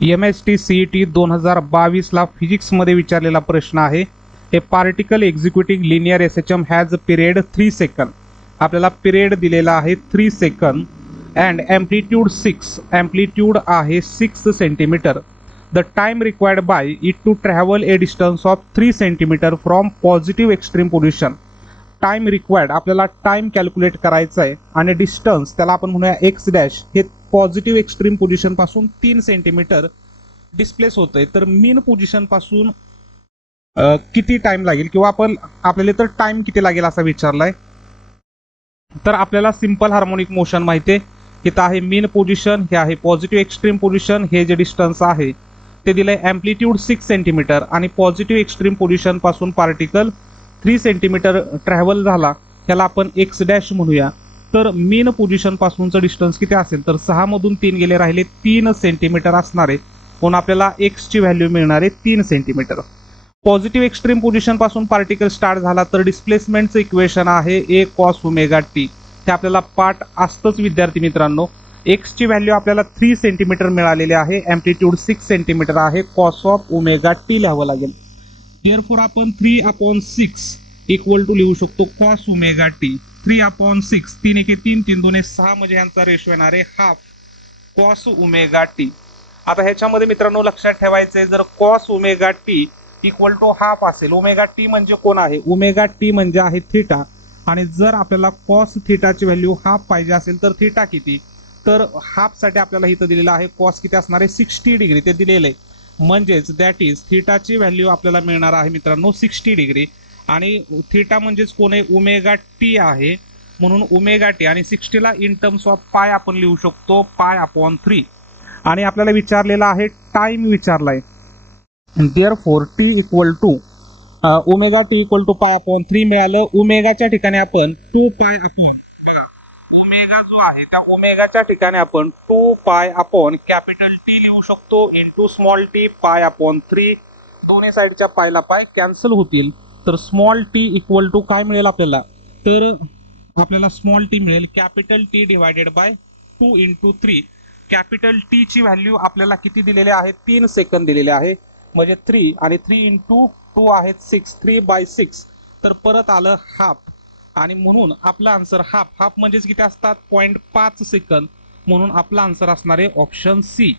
MST CET 2022ला फिजिक्समध्ये विचारलेला प्रश्न आहे. ए particle executing linear SHM has period 3 second. आपल्याला पिरियड दिलेला आहे 3 सेकंद अँड ॲम्प्लिट्यूड 6. ॲम्प्लिट्यूड आहे 6 centimetre. The time required by it to travel a distance of 3 centimetre from positive extreme position. Time required आपल्याला time calculate करायचा आहे आणि distance त्याला आपण म्हणूया एक्स डॅश हे पॉझिटिव्ह एक्स्ट्रीम पोझिशन पासून 3 सेंटीमीटर डिस्प्लेस होतंय. तर मीन पोझिशन पासून किती टाइम लागेल किंवा आपल्याला तर टाइम किती लागेल असा विचारलाय. तर आपल्याला सिंपल हार्मोनिक मोशन माहिती आहे. इथं आहे मीन पोझिशन, हे आहे पॉझिटिव्ह एक्स्ट्रीम पोझिशन, हे जे डिस्टन्स आहे ते दिलंय ॲम्प्लिट्यूड 6 सेंटीमीटर आणि पॉझिटिव्ह एक्स्ट्रीम पोझिशन पासून पार्टिकल 3 सेंटीमीटर ट्रॅव्हल झाला, त्याला आपण एक्स डॅश म्हणूया. तर मीन पोझिशन पासूनचं डिस्टन्स किती असेल तर 6 मधून 3 गेले राहिले 3 सेंटीमीटर असणार आहे. म्हणून आपल्याला एक्सची व्हॅल्यू मिळणार आहे 3 सेंटीमीटर. पॉझिटिव्ह एक्स्ट्रीम पोझिशन पासून पार्टिकल स्टार्ट झाला तर डिस्प्लेसमेंटचं इक्वेशन आहे ए कॉस ओमेगा टी. हे आपल्याला पाठ असतंच विद्यार्थी मित्रांनो. एक्सची व्हॅल्यू आपल्याला 3 सेंटीमीटर मिळालेली आहे, ॲम्प्लिट्यूड 6 सेंटीमीटर आहे, कॉस ऑफ ओमेगा टी लिहावं लागेल. देअरफॉर आपण 3/6 इक्वल टू लिहू शकतो कॉस ओमेगा टी. 3/6 3 1 3 3 2 6 म्हणजे यांचा रेशो येणार आहे हाफ कॉस ओमेगा टी. आता ह्याच्यामध्ये मित्रांनो लक्षात ठेवायचंय, जर cos omega T equal to half असेल, ओमेगा टी म्हणजे कोण आहे, ओमेगा टी म्हणजे आहे थिटा. आणि जर आपल्याला कॉस थिटाची व्हॅल्यू हाफ पाहिजे असेल तर थिटा किती, तर हाफसाठी आपल्याला इथं दिलेलं आहे कॉस किती असणार आहे 60 डिग्री ते दिलेलं आहे. म्हणजेच दॅट इज थिटाची व्हॅल्यू आपल्याला मिळणार आहे मित्रांनो 60 डिग्री. आणि थिटा म्हणजेच कोण आहे, ओमेगा टी आहे. म्हणून ओमेगा टी आणि 60ला इन टर्म्स ऑफ पाय आपण लिहू शकतो π/3. आणि आपल्याला विचारलेला आहे टाइम विचारलाय. Therefore T equal to omega T equal to π/3 मिळालं. ओमेगाच्या ठिकाणी आपण 2π ओमेगा जो आहे त्या ओमेगाच्या ठिकाणी आपण 2π कॅपिटल टी लिहू शकतो इंटू स्मॉल टी π/3. दोन्ही साईडच्या पायला पाय कॅन्सल होतील. तर स्मॉल टी इक्वल टू काय मिळेल आपल्याला, तर आपल्याला स्मॉल टी मिळेल capital T divided by 2 × 3. Capital T ची व्हॅल्यू आपल्याला किती दिलेली आहे, 3 सेकंद दिलेले आहे. म्हणजे 3 आणि 3 × 2 आहेत 6, 3/6. तर परत आलं हाफ. आणि म्हणून आपला आन्सर हाफ म्हणजेच किती असतात 0.5 सेकंद. म्हणून आपला आन्सर असणार आहे ऑप्शन सी.